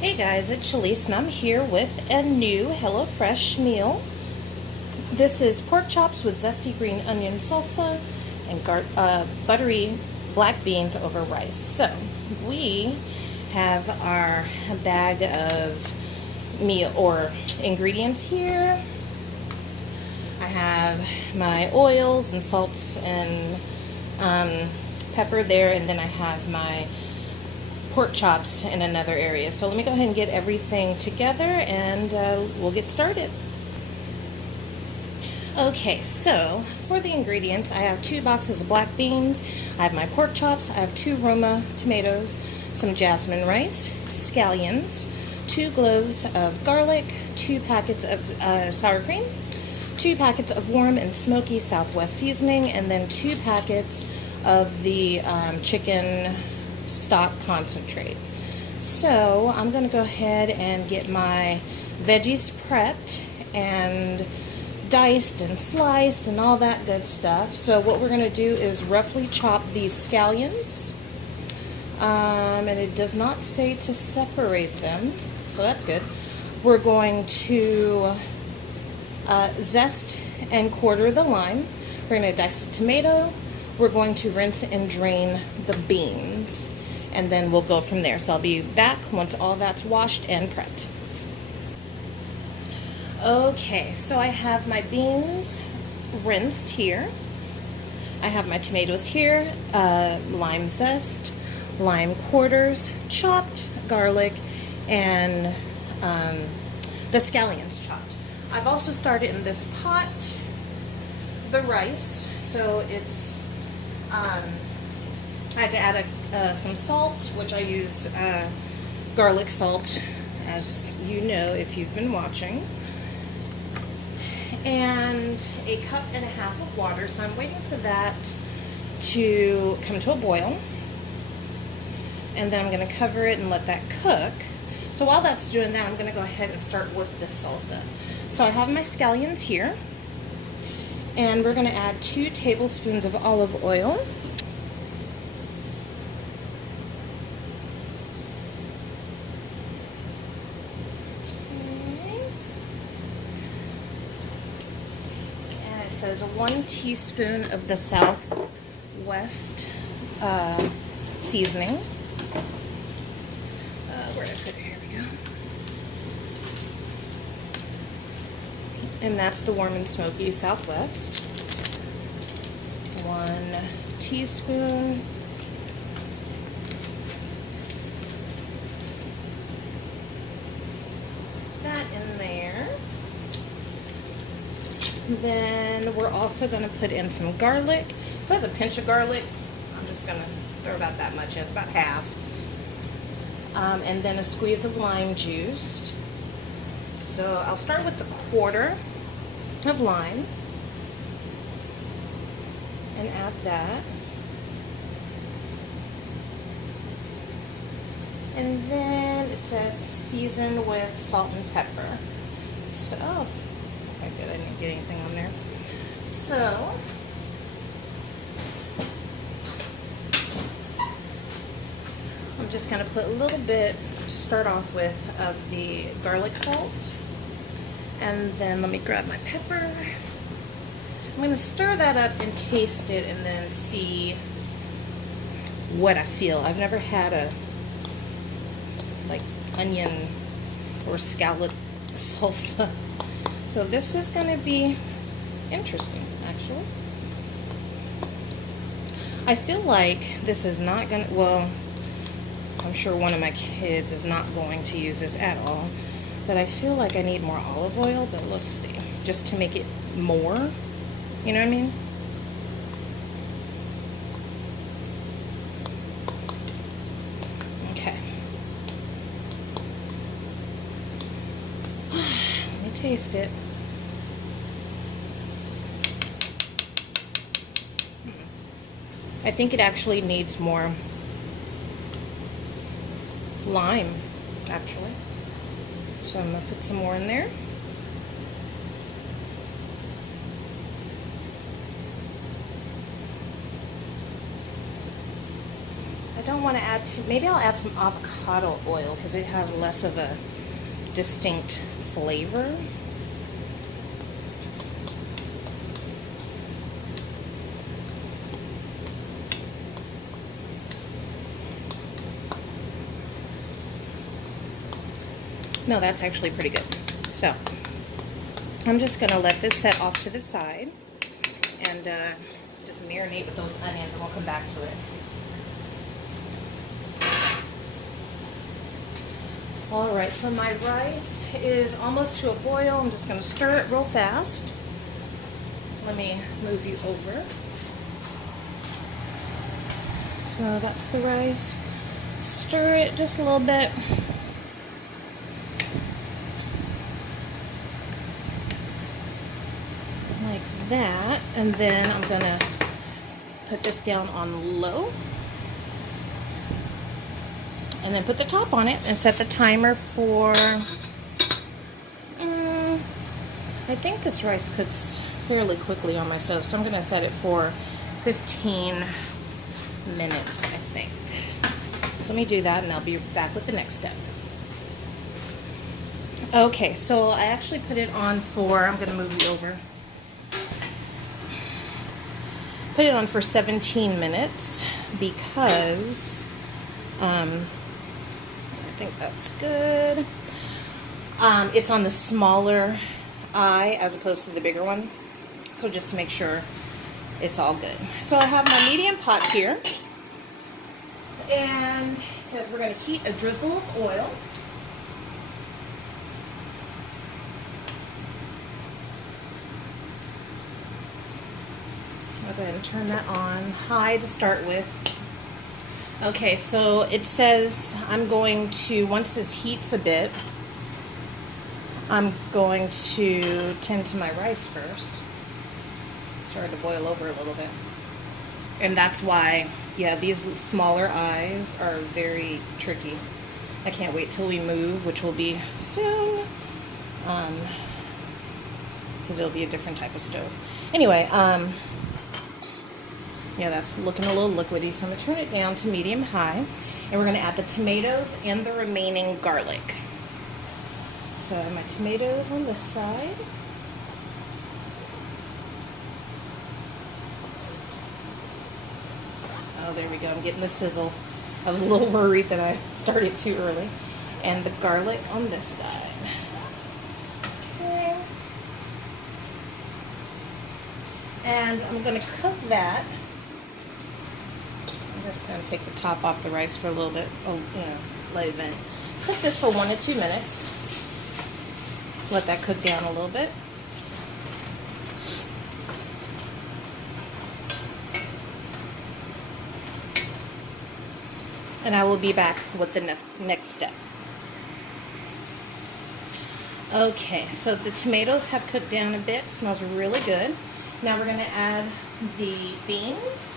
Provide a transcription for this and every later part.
Hey guys, it's Shalise and I'm here with a new HelloFresh meal. This is pork chops with zesty green onion salsa and buttery black beans over rice. So we have our bag of meal or ingredients here. I have my oils and salts and pepper there, and then I have my pork chops in another area. So let me go ahead and get everything together and we'll get started. Okay, so for the ingredients, I have 2 boxes of black beans, I have my pork chops, I have 2 Roma tomatoes, some jasmine rice, scallions, 2 cloves of garlic, 2 packets of sour cream, 2 packets of warm and smoky Southwest seasoning, and then 2 packets of the chicken stock concentrate. So I'm going to go ahead and get my veggies prepped and diced and sliced and all that good stuff. So what we're going to do is roughly chop these scallions, and it does not say to separate them, so that's good. We're going to zest and quarter the lime. We're going to dice the tomato. We're going to rinse and drain the beans, and then we'll go from there. So I'll be back once all that's washed and prepped. Okay, so I have my beans rinsed here. I have my tomatoes here, lime zest, lime quarters, chopped garlic, and the scallions chopped. I've also started in this pot the rice, so it's I had to add some salt, which I use garlic salt, as you know if you've been watching, and a cup and a half of water. So I'm waiting for that to come to a boil, and then I'm going to cover it and let that cook. So while that's doing that, I'm going to go ahead and start with the salsa. So I have my scallions here, and we're going to add 2 tablespoons of olive oil. Okay. And it says 1 teaspoon of the Southwest seasoning. Where did I put it? Here we go. And that's the warm and smoky Southwest. 1 teaspoon. That in there. Then we're also going to put in some garlic. So that's a pinch of garlic. I'm just going to throw about that much in. It's about half. And then a squeeze of lime juice. So I'll start with the quarter of lime and add that. And then it says season with salt and pepper. So, okay, good, I didn't get anything on there. So, I'm just going to put a little bit to start off with of the garlic salt. And then let me grab my pepper. I'm going to stir that up and taste it and then see what I feel. I've never had a like onion or scallop salsa. So this is going to be interesting, actually. I feel like this is not going to, well, I'm sure one of my kids is not going to use this at all. But I feel like I need more olive oil, but let's see. Just to make it more, you know what I mean? Okay. Let me taste it. I think it actually needs more lime, actually. So I'm going to put some more in there. I don't want to add too, maybe I'll add some avocado oil because it has less of a distinct flavor. No, that's actually pretty good. So I'm just going to let this set off to the side and just marinate with those onions, and we'll come back to it. All right, so my rice is almost to a boil. I'm just going to stir it real fast. Let me move you over. So that's the rice. Stir it just a little bit. Like that. And then I'm going to put this down on low. And then put the top on it and set the timer for, I think this rice cooks fairly quickly on my stove, so I'm going to set it for 15 minutes, I think. So let me do that and I'll be back with the next step. Okay, so I actually put it on for, I'm going to move you over. Put it on for 17 minutes because, I think that's good. It's on the smaller eye as opposed to the bigger one. So just to make sure it's all good. So I have my medium pot here. And it says we're going to heat a drizzle of oil. I'll go ahead and turn that on high to start with. Okay, so it says I'm going to, once this heats a bit, I'm going to tend to my rice first. It started to boil over a little bit. And that's why, yeah, these smaller eyes are very tricky. I can't wait till we move, which will be soon, because it'll be a different type of stove. Anyway, yeah, that's looking a little liquidy, so I'm going to turn it down to medium-high, and we're going to add the tomatoes and the remaining garlic. So I have my tomatoes on this side. Oh, there we go. I'm getting the sizzle. I was a little worried that I started too early. And the garlic on this side. Okay. And I'm going to cook that. I'm just going to take the top off the rice for a little bit. Oh, you know, let it vent. Cook this for 1 to 2 minutes. Let that cook down a little bit. And I will be back with the next step. Okay, so the tomatoes have cooked down a bit. It smells really good. Now we're going to add the beans.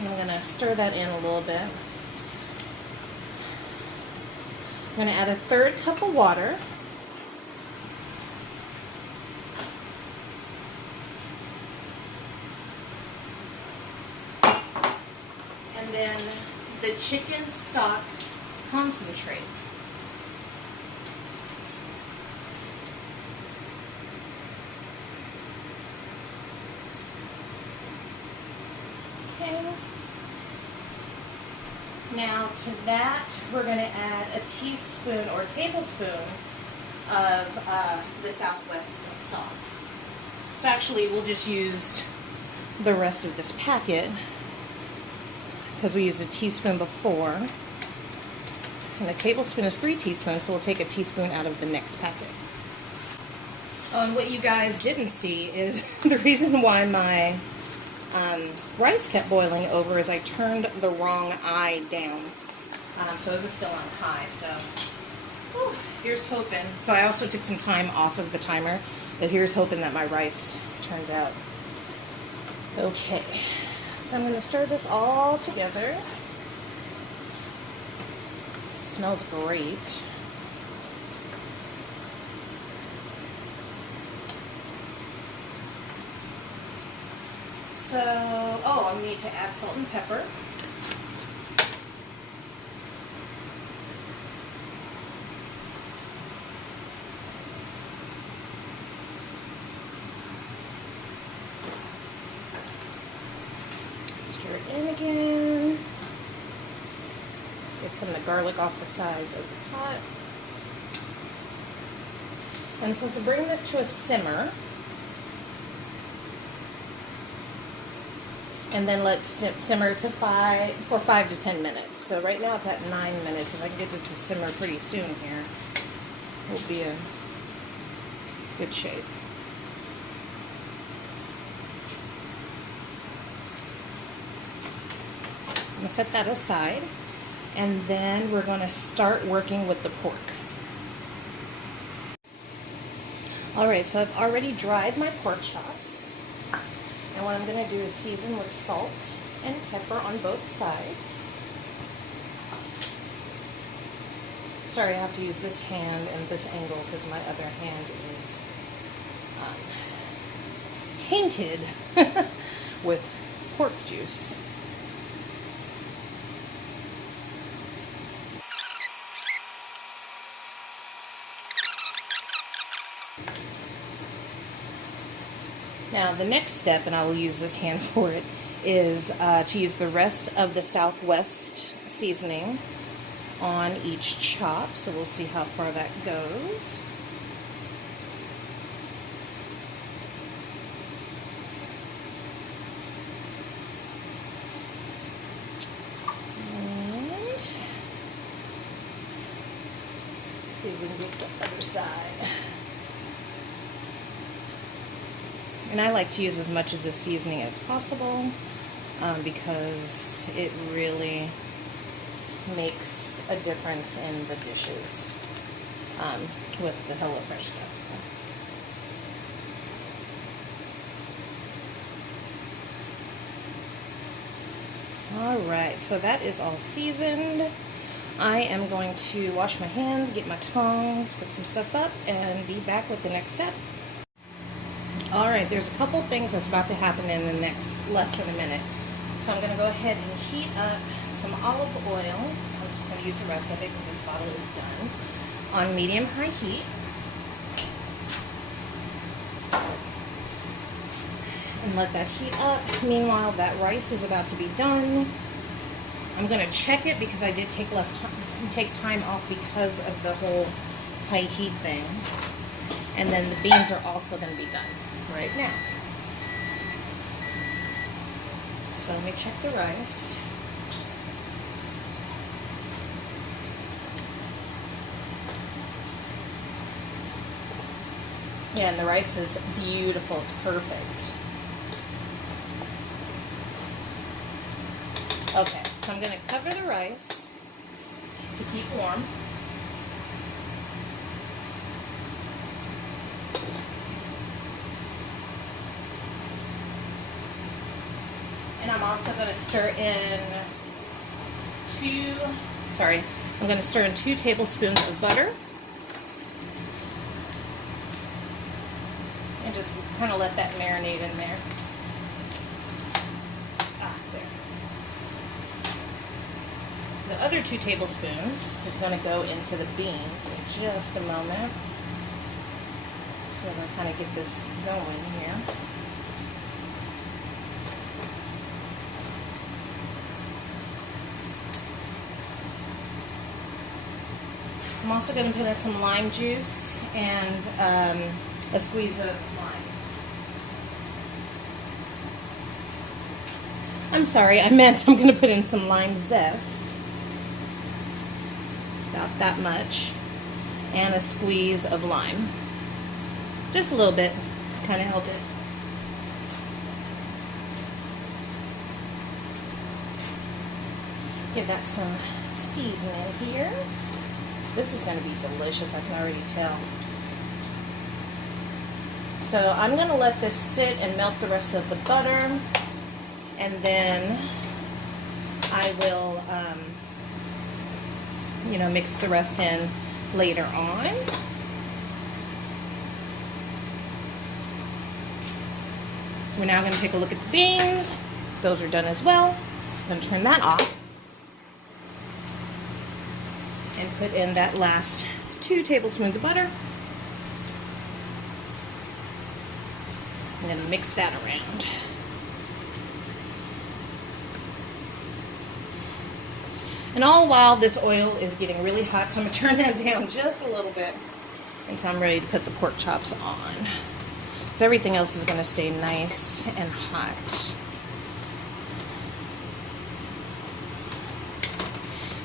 And I'm going to stir that in a little bit. I'm going to add a 1/3 cup of water. And then the chicken stock concentrate. Okay. Now to that, we're going to add a teaspoon or tablespoon of the Southwest sauce. So actually, we'll just use the rest of this packet because we used a teaspoon before. And a tablespoon is 3 teaspoons, so we'll take a teaspoon out of the next packet. Oh, and what you guys didn't see is the reason why my rice kept boiling over is I turned the wrong eye down. So it was still on high, so whew, here's hoping. So I also took some time off of the timer, but here's hoping that my rice turns out okay. So I'm going to stir this all together. It smells great. So, oh, I need to add salt and pepper. Stir it in again. Get some of the garlic off the sides of the pot. And so to bring this to a simmer, and then let's simmer to for 5 to 10 minutes. So right now it's at 9 minutes. If I can get it to simmer pretty soon here, we'll be in good shape. So I'm gonna set that aside, and then we're gonna start working with the pork. All right, so I've already dried my pork chops. And what I'm going to do is season with salt and pepper on both sides. Sorry, I have to use this hand and this angle because my other hand is tainted with pork juice. Now the next step, and I will use this hand for it, is to use the rest of the Southwest seasoning on each chop. So we'll see how far that goes. And see if we can get the other side. And I like to use as much of the seasoning as possible because it really makes a difference in the dishes with the HelloFresh stuff. So. All right, so that is all seasoned. I am going to wash my hands, get my tongs, put some stuff up, and be back with the next step. Alright, there's a couple things that's about to happen in the next less than a minute. So I'm going to go ahead and heat up some olive oil. I'm just going to use the rest of it because this bottle is done. On medium-high heat. And let that heat up. Meanwhile, that rice is about to be done. I'm going to check it because I did take time off because of the whole high heat thing. And then the beans are also going to be done right now. So let me check the rice. Yeah, and the rice is beautiful. It's perfect. Okay, so I'm going to cover the rice to keep warm. And I'm also going to stir in two tablespoons of butter. And just kind of let that marinate in there. There. The other 2 tablespoons is going to go into the beans in just a moment. So as I kind of get this going here. I'm also going to put in some lime juice and a squeeze of lime. I'm sorry, I meant I'm going to put in some lime zest. About that much. And a squeeze of lime. Just a little bit, kind of help it. Give that some seasoning here. This is going to be delicious, I can already tell. So I'm going to let this sit and melt the rest of the butter, and then I will, mix the rest in later on. We're now going to take a look at the beans. Those are done as well. I'm going to turn that off and put in that last 2 tablespoons of butter. I'm going to mix that around. And all the while this oil is getting really hot, so I'm going to turn that down just a little bit until I'm ready to put the pork chops on. So everything else is going to stay nice and hot.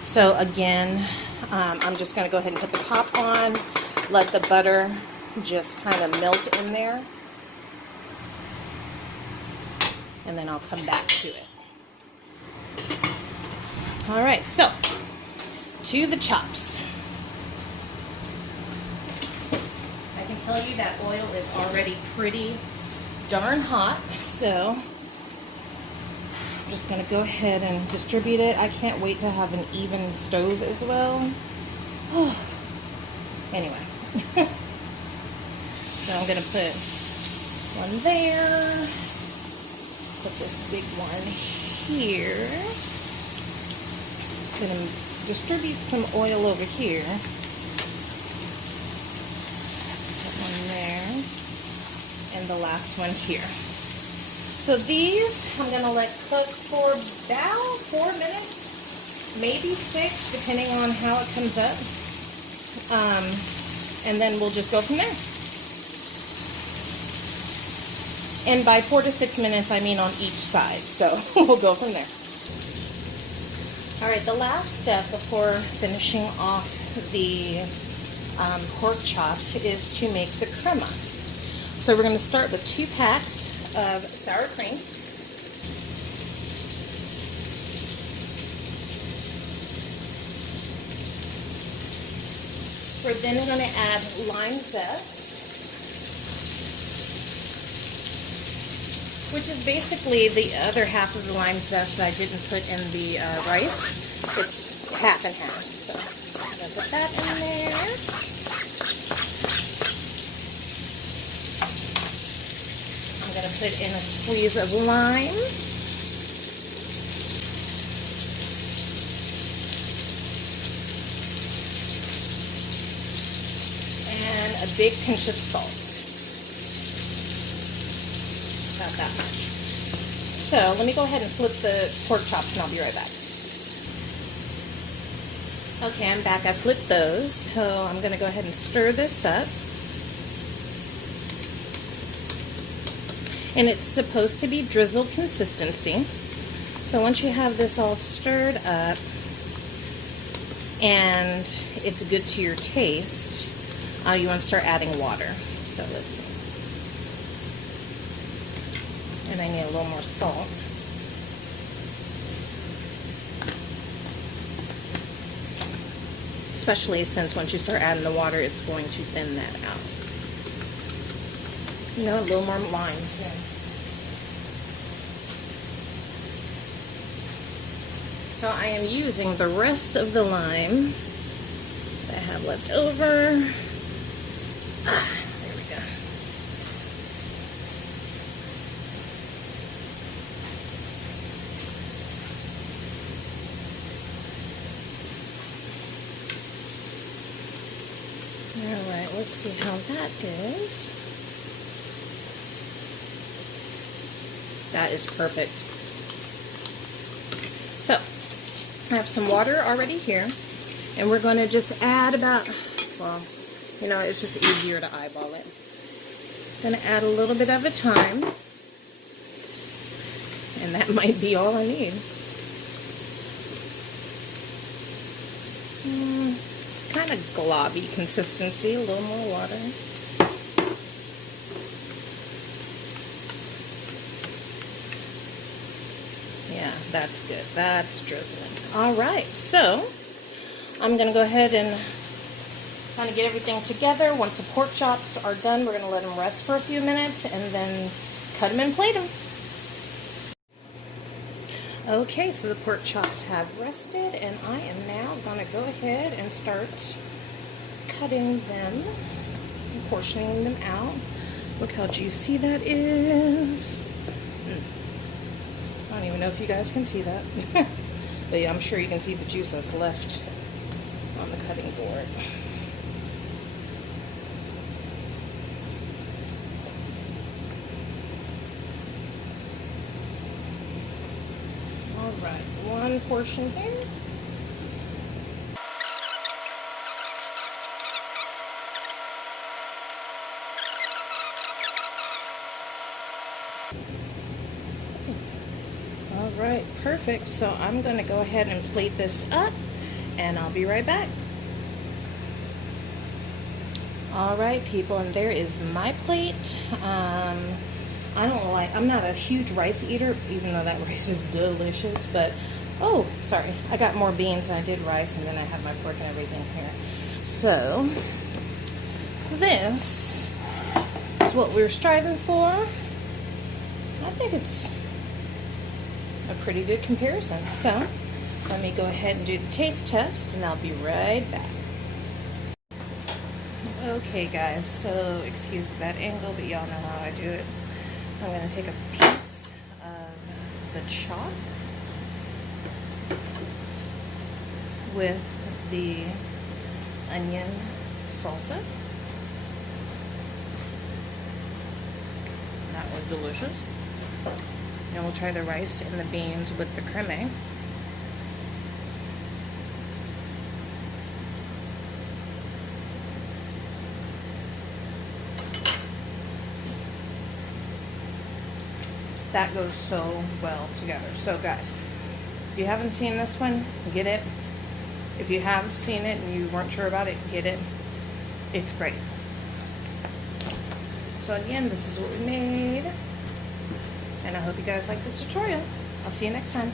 So again, I'm just going to go ahead and put the top on, let the butter just kind of melt in there, and then I'll come back to it. Alright, so to the chops. I can tell you that oil is already pretty darn hot, so I'm just going to go ahead and distribute it. I can't wait to have an even stove as well. Anyway, so I'm going to put one there, put this big one here. Going to distribute some oil over here. Put one there, and the last one here. So these I'm going to let cook for about 4 minutes, maybe 6, depending on how it comes up. And then we'll just go from there. And by 4 to 6 minutes, I mean on each side. So we'll go from there. Alright, the last step before finishing off the pork chops is to make the crema. So we're going to start with 2 packs of sour cream. We're then going to add lime zest, which is basically the other half of the lime zest that I didn't put in the rice. It's half and half. So I'm going to put that in there. I'm going to put in a squeeze of lime. And a big pinch of salt. About that much. So let me go ahead and flip the pork chops and I'll be right back. Okay, I'm back. I flipped those. So I'm going to go ahead and stir this up. And it's supposed to be drizzle consistency. So once you have this all stirred up and it's good to your taste, you want to start adding water. So let's see. And I need a little more salt. Especially since once you start adding the water, it's going to thin that out. You know, a little more lime too. So I am using the rest of the lime that I have left over. There we go. Alright, let's see how that is. That is perfect. So, I have some water already here, and we're going to just add about, well, you know, it's just easier to eyeball it. Going to add a little bit at a time, and that might be all I need. It's kind of globby consistency, a little more water. Yeah, that's good. That's drizzling. All right, so I'm going to go ahead and kind of get everything together. Once the pork chops are done, we're going to let them rest for a few minutes and then cut them and plate them. Okay, so the pork chops have rested, and I am now going to go ahead and start cutting them and portioning them out. Look how juicy that is. know if you guys can see that. But yeah, I'm sure you can see the juice that's left on the cutting board. All right, one portion here. All right, perfect. So I'm going to go ahead and plate this up, and I'll be right back. All right, people, and there is my plate. I'm not a huge rice eater, even though that rice is delicious, but, oh, sorry, I got more beans than I did rice, and then I have my pork and everything here. So, this is what we're striving for. I think it's a pretty good comparison. So, let me go ahead and do the taste test, and I'll be right back. Okay, guys, so excuse the bad angle, but y'all know how I do it. So I'm going to take a piece of the chop with the onion salsa. That was delicious. And we'll try the rice and the beans with the crema. That goes so well together. So guys, if you haven't seen this one, get it. If you have seen it and you weren't sure about it, get it. It's great. So again, this is what we made. And I hope you guys like this tutorial. I'll see you next time.